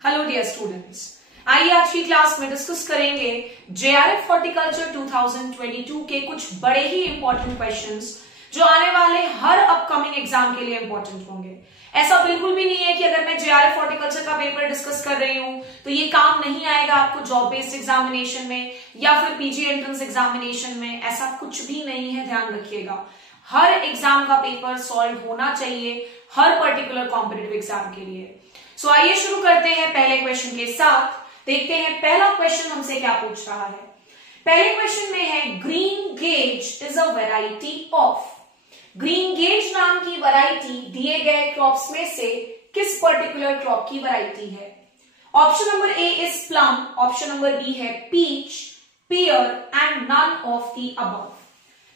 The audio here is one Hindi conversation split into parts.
हेलो डियर स्टूडेंट्स, आइए आज की क्लास में डिस्कस करेंगे जेआरएफ हॉर्टिकल्चर 2022 के कुछ बड़े ही इंपॉर्टेंट क्वेश्चंस जो आने वाले हर अपकमिंग एग्जाम के लिए इंपॉर्टेंट होंगे। ऐसा बिल्कुल भी नहीं है कि अगर मैं जेआरएफ हॉर्टिकल्चर का पेपर डिस्कस कर रही हूं तो ये काम नहीं आएगा आपको जॉब बेस्ड एग्जामिनेशन में या फिर पीजी एंट्रेंस एग्जामिनेशन में। ऐसा कुछ भी नहीं है, ध्यान रखिएगा। हर एग्जाम का पेपर सॉल्व होना चाहिए हर पर्टिकुलर कॉम्पिटिटिव एग्जाम के लिए। सो आइए शुरू करते हैं पहले क्वेश्चन के साथ। देखते हैं पहला क्वेश्चन हमसे क्या पूछ रहा है। पहले क्वेश्चन में है greengage is a variety of. Greengage नाम की वैरायटी दिए गए क्रॉप्स में से किस पर्टिकुलर क्रॉप की वैरायटी है। Option number A is plum, option number B है peach, pear and none of the above.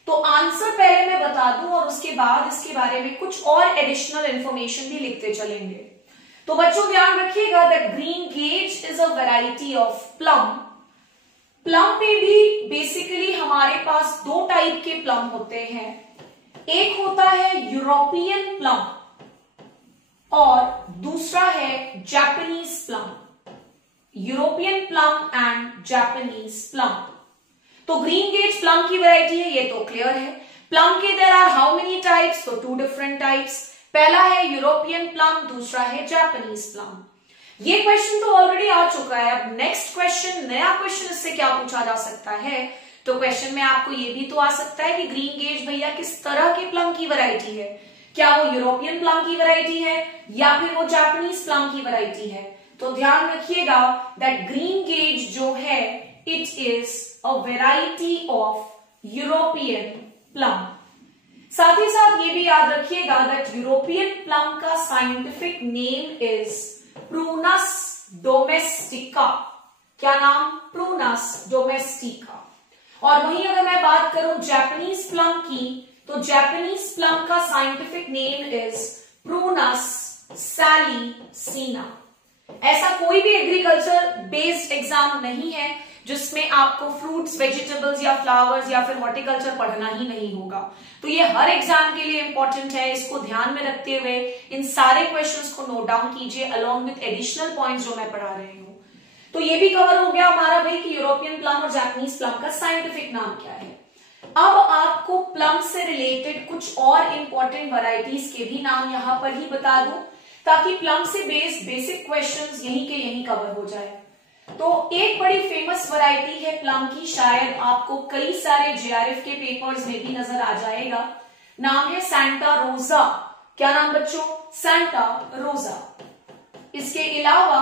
तो आंसर पहले मैं बता दूं और उसके बाद इसके बारे में कुछ और एडिशनल इंफॉर्मेशन भी लिखते चलेंगे। तो बच्चों ध्यान रखिएगा that green gage is a variety of plum. Plum पे भी बेसिकली हमारे पास दो टाइप के प्लम होते हैं। एक होता है यूरोपियन प्लम और दूसरा है Japanese plum. European plum and Japanese plum. तो ग्रीन गेज प्लम की वैरायटी है, ये तो क्लियर है। प्लम के there are how many types, तो टू डिफरेंट टाइप्स। पहला है यूरोपियन प्लम, दूसरा है जापानीज प्लम। ये क्वेश्चन तो ऑलरेडी आ चुका है। अब नेक्स्ट क्वेश्चन, नया क्वेश्चन इससे क्या पूछा जा सकता है। तो क्वेश्चन में आपको ये भी तो आ सकता है कि ग्रीन गेज भैया किस तरह के प्लम की वैरायटी है। क्या वो यूरोपियन प्लम की वैरायटी है या फिर वो जापानीज प्लम की वैरायटी है। तो ध्यान रखिएगा दैट ग्रीन गेज जो है it is a variety of European plum. साथ ही साथ ये भी याद रखिएगा दैट यूरोपियन प्लम का scientific name is Prunus domestica. क्या नाम? Prunus domestica. और वहीं अगर मैं बात करूं जापानीज प्लम की, तो जापानीज प्लम का साइंटिफिक नेम इज प्रूनस सैलिसीना। ऐसा कोई भी एग्रीकल्चर बेस्ड एग्जाम नहीं है जिसमें आपको फ्रूट्स, वेजिटेबल्स या फ्लावर्स या फिर हॉर्टिकल्चर पढ़ना ही नहीं होगा। तो ये हर एग्जाम के लिए इंपॉर्टेंट है। इसको ध्यान में रखते हुए इन सारे क्वेश्चंस को नोट डाउन कीजिए अलोंग विथ एडिशनल पॉइंट्स जो मैं पढ़ा रही हूं। तो ये भी कवर हो गया हमारा भाई कि यूरोपियन प्लम और जापानीज प्लम का साइंटिफिक नाम क्या है। अब आपको प्लम से रिलेटेड कुछ और इंपॉर्टेंट वैरायटीज के भी नाम यहां पर ही बता दूं ताकि प्लम से बेस्ड बेसिक क्वेश्चंस यहीं के यहीं कवर हो जाए। तो एक बड़ी फेमस वैरायटी है प्लम की, शायद आपको कई सारे जेआरएफ के पेपर्स में भी नजर आ जाएगा। नाम है सैंटा रोजा। क्या नाम बच्चों? सैंटा रोजा। इसके अलावा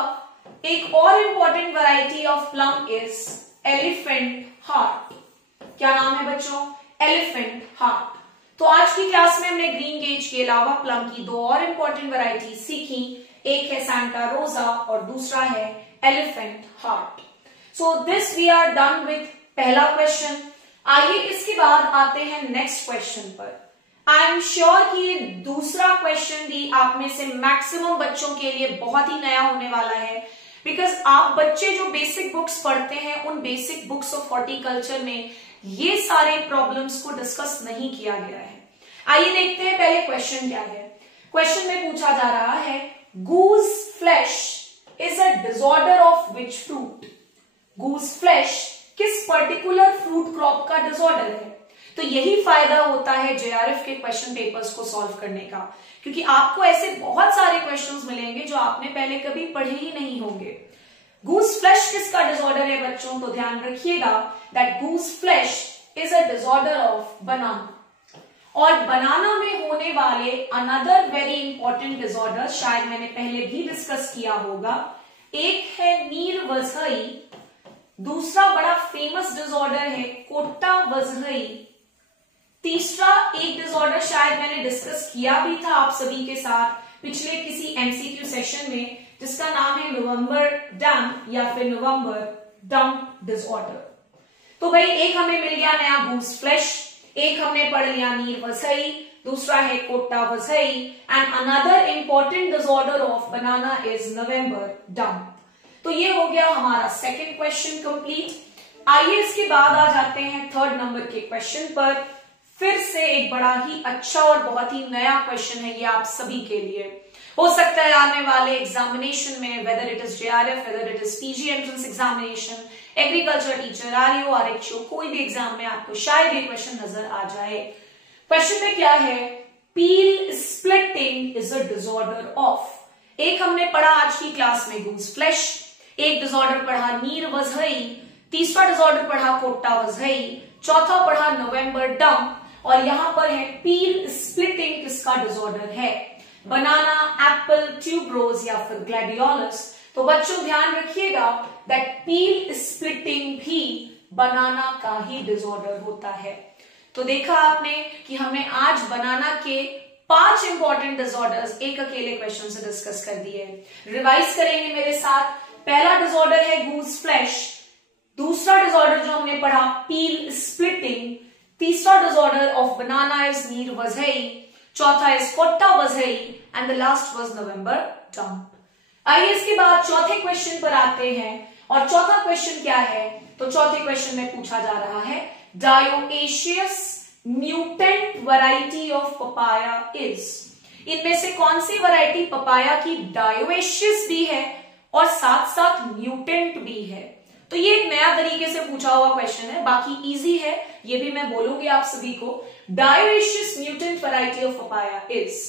एक और important variety of plum is elephant heart. क्या नाम है बच्चों? Elephant heart. तो आज की क्लास में हमने ग्रीन गेज के अलावा प्लम की दो और इंपॉर्टेंट वैरायटी सीखी। एक है सैंटा रोजा और दूसरा है elephant heart. So this we are done with पहला क्वेश्चन। आइए इसके बाद आते हैं नेक्स्ट क्वेश्चन पर। आई एम श्योर कि ये दूसरा क्वेश्चन भी आप में से मैक्सिमम बच्चों के लिए बहुत ही नया होने वाला है, बिकॉज आप बच्चे जो बेसिक बुक्स पढ़ते हैं उन बेसिक बुक्स ऑफ हॉर्टिकल्चर में ये सारे प्रॉब्लम्स को डिस्कस नहीं किया गया है। आइए देखते हैं पहले क्वेश्चन क्या है। क्वेश्चन में पूछा जा रहा है goose flesh is a disorder of which fruit. Goose flesh किस पर्टिकुलर फ्रूट क्रॉप का डिसऑर्डर है। तो यही फायदा होता है जेआरएफ के क्वेश्चन पेपर्स को सॉल्व करने का, क्योंकि आपको ऐसे बहुत सारे क्वेश्चंस मिलेंगे जो आपने पहले कभी पढ़े ही नहीं होंगे। गूज फ्लैश किसका डिसऑर्डर है बच्चों? तो ध्यान रखिएगा that goose flesh is a disorder of बनाना। और बनाना में होने वाले अनदर वेरी इंपॉर्टेंट डिसऑर्डर शायद मैंने पहले भी डिस्कस किया होगा। एक है नीर वजहई, दूसरा बड़ा फेमस डिसऑर्डर है कोट्टा वजहई, तीसरा एक डिसऑर्डर शायद मैंने डिस्कस किया भी था आप सभी के साथ पिछले किसी एमसीक्यू सेशन में, जिसका नाम है नवंबर डैम्प या फिर नवंबर डंप डिसऑर्डर। तो भाई एक हमें मिल गया नया गूज फ्लैश, एक हमने पढ़ लिया नीर वजहई, दूसरा है Kotta Vazhai and another important disorder of banana is November dump. तो ये हो गया हमारा सेकंड क्वेश्चन कंप्लीट। आइए इसके बाद आ जाते हैं थर्ड नंबर के क्वेश्चन पर। फिर से एक बड़ा ही अच्छा और बहुत ही नया क्वेश्चन है ये आप सभी के लिए। हो सकता है आने वाले एग्जामिनेशन में, whether it is JRF, whether it is PG entrance examination, agriculture teacher, REO, RHO, कोई भी एग्जाम में आपको शायद ये क्वेश्चन नजर आ जाए। क्वेश्चन में क्या है, peel splitting is a disorder of. एक हमने पढ़ा आज की क्लास में गूज फ्लैश, एक डिसऑर्डर पढ़ा नीर वजहई, तीसरा डिसऑर्डर पढ़ा कोट्टा वजहई, चौथा पढ़ा नवंबर डंप, और यहां पर है पील स्प्लिटिंग किसका डिसऑर्डर है, बनाना, एप्पल, ट्यूबरोज या फिर ग्लैडियोलस। तो बच्चों ध्यान रखिएगा दैट पील स्प्लिटिंग भी बनाना का ही डिसऑर्डर होता है। तो देखा आपने कि हमने आज बनाना के 5 इंपॉर्टेंट डिसऑर्डर्स एक अकेले क्वेश्चन से डिस्कस कर दिए। रिवाइज करेंगे मेरे साथ। पहला डिसऑर्डर है गूज फ्लैश, दूसरा डिसऑर्डर जो हमने पढ़ा पील स्प्लिटिंग, तीसरा disorder of banana is Neer Vazhai, चौथा is Kotta Vazhai and the last was November dump. आइए इसके बाद चौथे क्वेश्चन पर आते हैं, और चौथा क्वेश्चन क्या है, तो चौथे क्वेश्चन में पूछा जा रहा है dioecious mutant variety of papaya is. इनमें से कौन सी वैरायटी पपाया की डायोएशियस भी है और साथ साथ म्यूटेंट भी है। तो ये एक नया तरीके से पूछा हुआ क्वेश्चन है, बाकी इजी है, ये भी मैं बोलूंगी आप सभी को। Dioecious mutant variety of papaya is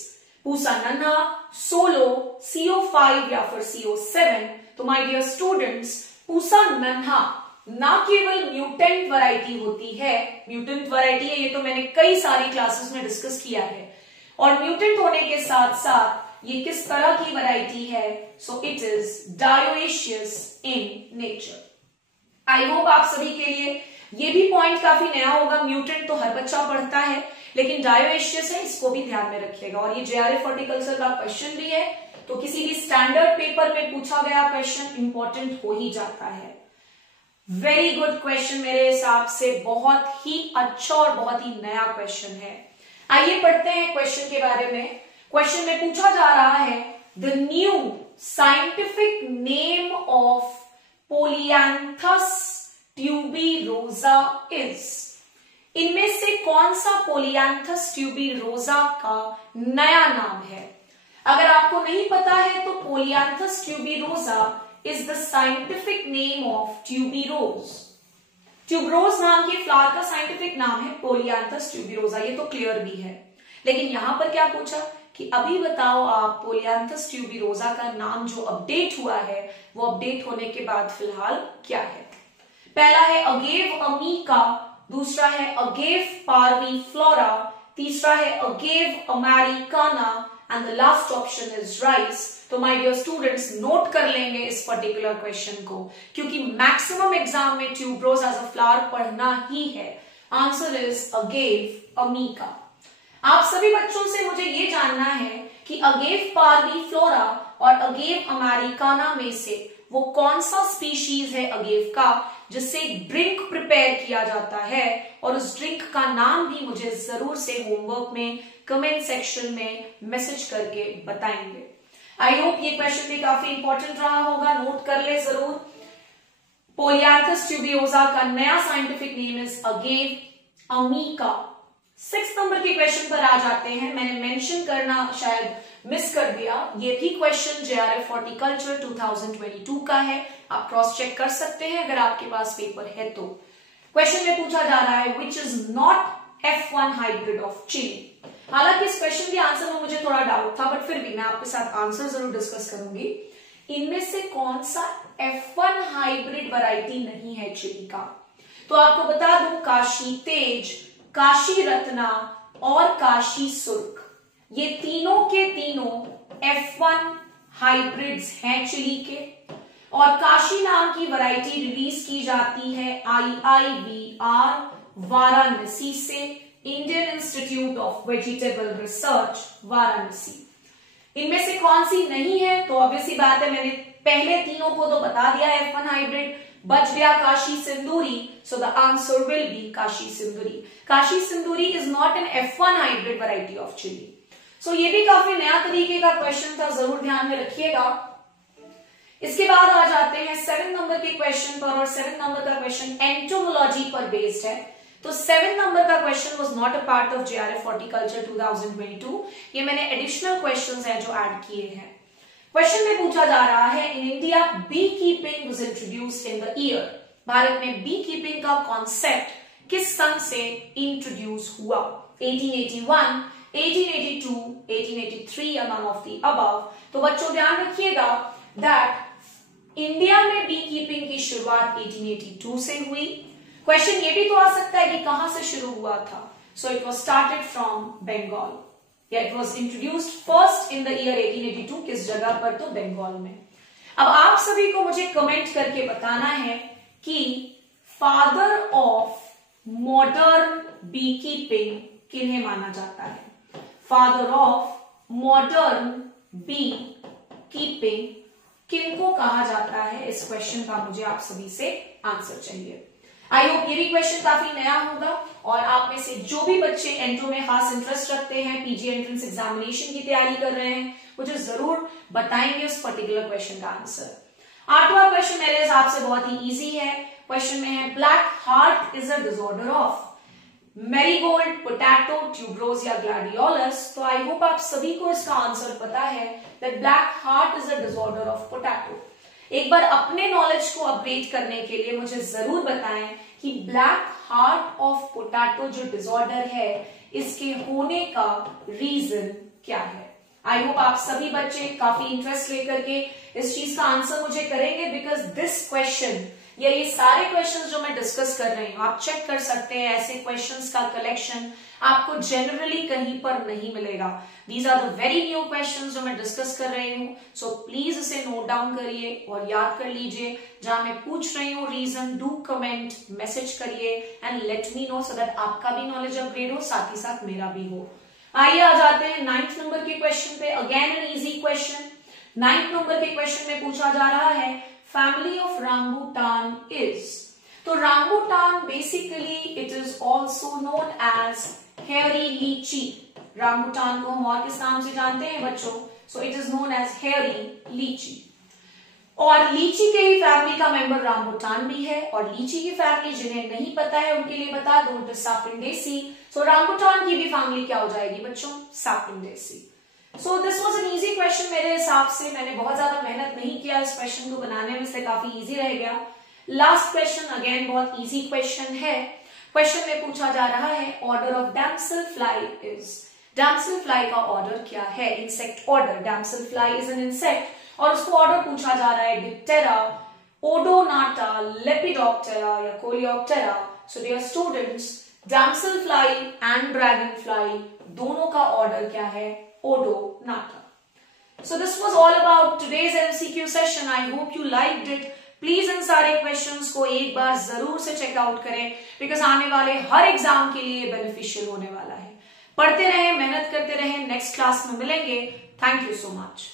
Pusa Nanha, solo, CO5 या फिर CO7। तो माय डियर स्टूडेंट्स, पूसा नन्हा ना केवल म्यूटेंट वैरायटी होती है, म्यूटेंट वैरायटी है ये तो मैंने कई सारी क्लासेस में डिस्कस किया है, और म्यूटेंट होने के साथ साथ ये किस तरह की वैरायटी है, so it is dioecious in nature. I hope आप सभी के लिए ये भी पॉइंट काफी नया होगा। म्यूटेंट तो हर बच्चा पढ़ता है, लेकिन डायोएशियस है, इसको भी ध्यान में रखिएगा। और ये जेआरएफ हॉर्टिकल्चर का क्वेश्चन भी है, तो किसी भी स्टैंडर्ड पेपर में पूछा गया क्वेश्चन इंपॉर्टेंट हो ही जाता है। वेरी गुड क्वेश्चन, मेरे हिसाब से बहुत ही अच्छा और बहुत ही नया क्वेश्चन है। आइए पढ़ते हैं क्वेश्चन के बारे में। क्वेश्चन में पूछा जा रहा है the new scientific name of Polianthes tuberosa is. इनमें से कौन सा पोलियांथस ट्यूबिरोसा का नया नाम है। अगर आपको नहीं पता है तो Polianthes tuberosa is the scientific name of tuberose. Tuberose नाम के फ्लावर का साइंटिफिक नाम है पोलियांथस ट्यूबिरोसा, ये तो क्लियर भी है। लेकिन यहां पर क्या पूछा कि अभी बताओ आप पोलियांथस ट्यूबिरोसा का नाम जो अपडेट हुआ है वो अपडेट होने के बाद फिलहाल क्या है। पहला है अगेव अमीका, दूसरा है अगेव पार्वीफ्लोरा, तीसरा है Agave Americana and the last option is rice. तो माय डियर स्टूडेंट्स नोट कर लेंगे इस पर्टिकुलर क्वेश्चन को, क्योंकि मैक्सिमम एग्जाम में ट्यूबरोज एज अ फ्लावर पढ़ना ही है। Answer is Agave amica. आप सभी बच्चों से मुझे ये जानना है कि अगेव पार्वीफ्लोरा और अगेव अमेरिकाना में से वो कौन सा स्पीशीज है अगेव का जिससे ड्रिंक प्रिपेयर किया जाता है, और उस ड्रिंक का नाम भी मुझे जरूर से होमवर्क में कमेंट सेक्शन में मैसेज करके बताएंगे। आई होप ये क्वेश्चन भी काफी इंपॉर्टेंट रहा होगा, नोट कर ले जरूर। पोलियांथस ट्यूबिरोसा का नया scientific name is Agave amica. 6 number के क्वेश्चन पर आ जाते हैं। मैंने मेंशन करना शायद मिस कर दिया, ये भी क्वेश्चन जेआरएफ हॉर्टिकल्चर 2022 का है, आप क्रॉस चेक कर सकते हैं अगर आपके पास पेपर है तो। क्वेश्चन में पूछा जा रहा है which is not F1 hybrid of chilli. हालांकि इस क्वेश्चन के आंसर में मुझे थोड़ा डाउट था, बट फिर भी मैं आपके साथ आंसर जरूर डिस्कस करूंगी। इनमें से कौन सा F1 हाइब्रिड वैरायटी नहीं है चिली का। तो आपको बता दूं काशी तेज, काशी रत्ना और काशी सुर्ख, ये तीनों के तीनों F1 हाइब्रिड्स हैं चिली के, और काशी नाम की वैरायटी रिलीज की जाती है IIVR वाराणसी से, Indian institute of vegetable research Varanasi. इनमें से कौन सी नहीं है, तो ऑब्वियसली बात है मैंने पहले तीनों को तो बता दिया F1 हाइब्रिड, बच गया Kashi Sinduri, so the answer will be Kashi Sinduri. Kashi Sinduri is not an F1 hybrid variety of chilli. So ये भी काफी नया तरीके का क्वेश्चन था, जरूर ध्यान में रखिएगा। इसके बाद आ जाते हैं 7 नंबर के क्वेश्चन पर, और 7 नंबर का क्वेश्चन एंटोमोलॉजी पर बेस्ड है। तो 7 नंबर का question was not a part of JRF horticulture 2022। ये मैंने एडिशनल क्वेश्चंस हैं जो ऐड किए हैं। क्वेश्चन में पूछा जा रहा है, in India bee keeping was introduced in the year. भारत में बी कीपिंग का कॉन्सेप्ट किस सन से इंट्रोड्यूस हुआ? 1881, 1882, 1883 या नन ऑफ द अबव। तो बच्चों ध्यान रखिएगा दैट इंडिया में बी कीपिंग की शुरुआत 1882 से हुई। क्वेश्चन ये भी तो आ सकता है कि कहां से शुरू हुआ था। So it was started from Bengal, या it was introduced first in the year 1882। किस जगह पर? तो बंगाल में। अब आप सभी को मुझे कमेंट करके बताना है कि father of modern bee keeping किन्हें माना जाता है? Father of modern bee keeping किनको कहा जाता है? इस क्वेश्चन का मुझे आप सभी से आंसर चाहिए। आई होप ये भी क्वेश्चन काफी नया होगा और आप में से जो भी बच्चे एंट्रो में खास इंटरेस्ट रखते हैं, पीजी एंट्रेंस एग्जामिनेशन की तैयारी कर रहे हैं, मुझे जरूर बताएंगे उस पर्टिकुलर क्वेश्चन का आंसर। 8वां क्वेश्चन मेरे हिसाब से बहुत ही इजी है। क्वेश्चन में है, black heart is a disorder of marigold, potato, tuberose या ग्लैडियोलस। तो आई होप आप सभी को इसका आंसर पता है that black heart is a disorder of potato. एक बार अपने नॉलेज को अपडेट करने के लिए मुझे जरूर बताएं कि ब्लैक हार्ट ऑफ पोटैटो जो डिसऑर्डर है, इसके होने का रीजन क्या है। आई होप आप सभी बच्चे काफी इंटरेस्ट लेकर के इस चीज का आंसर मुझे करेंगे, बिकॉज दिस क्वेश्चन या ये सारे क्वेश्चंस जो मैं डिस्कस कर रही हूं, आप चेक कर सकते हैं, ऐसे क्वेश्चंस का कलेक्शन आपको जनरली कहीं पर नहीं मिलेगा। These are the very new questions जो मैं डिस्कस कर रही हूं। सो प्लीज इसे नोट डाउन करिए और याद कर लीजिए। जहां मैं पूछ रही हूँ रीजन, डू कमेंट, मैसेज करिए and let me know, so that आपका भी नॉलेज अपग्रेड हो, साथ ही साथ मेरा भी हो। आइए आ जाते हैं 9th नंबर के क्वेश्चन पे। Again an easy question. 9th number के क्वेश्चन में पूछा जा रहा है, फैमिली ऑफ राम्बुटान इज। तो rambutan basically it is also known as hairy litchi. Rambutan को हम और किस नाम से जानते हैं बच्चों? So it is known as hairy lychee. और लीची के ही फैमिली का मेंबर राम्बुटान भी है। और लीची की फैमिली जिन्हें नहीं पता है उनके लिए बता दो, इट इज सैपिंडेसी। सो राम्बुटान की भी फैमिली क्या हो जाएगी बच्चों? Sapindaceae. So this was an easy question मेरे हिसाब से। मैंने बहुत ज्यादा मेहनत नहीं किया इस क्वेश्चन को बनाने में, से काफी इजी रह गया। लास्ट क्वेश्चन अगेन बहुत इजी क्वेश्चन है। क्वेश्चन में पूछा जा रहा है, order of damselfly is. Damselfly का ऑर्डर क्या है? Insect order. Damselfly is an insect और उसको ऑर्डर पूछा जा रहा है, डिप्टेरा, ओडोनाटा, लेपिडोप्टेरा या Coleoptera. So dear students, damselfly and dragonfly दोनों का ऑर्डर क्या है? Odonata. So this was all about today's MCQ session. I hope you liked it. Please इन सारे क्वेश्चंस को एक बार जरूर से चेकआउट करें, बिकॉज आने वाले हर एग्जाम के लिए बेनिफिशियल होने वाला है। पढ़ते रहें, मेहनत करते रहें। नेक्स्ट क्लास में मिलेंगे। Thank you so much.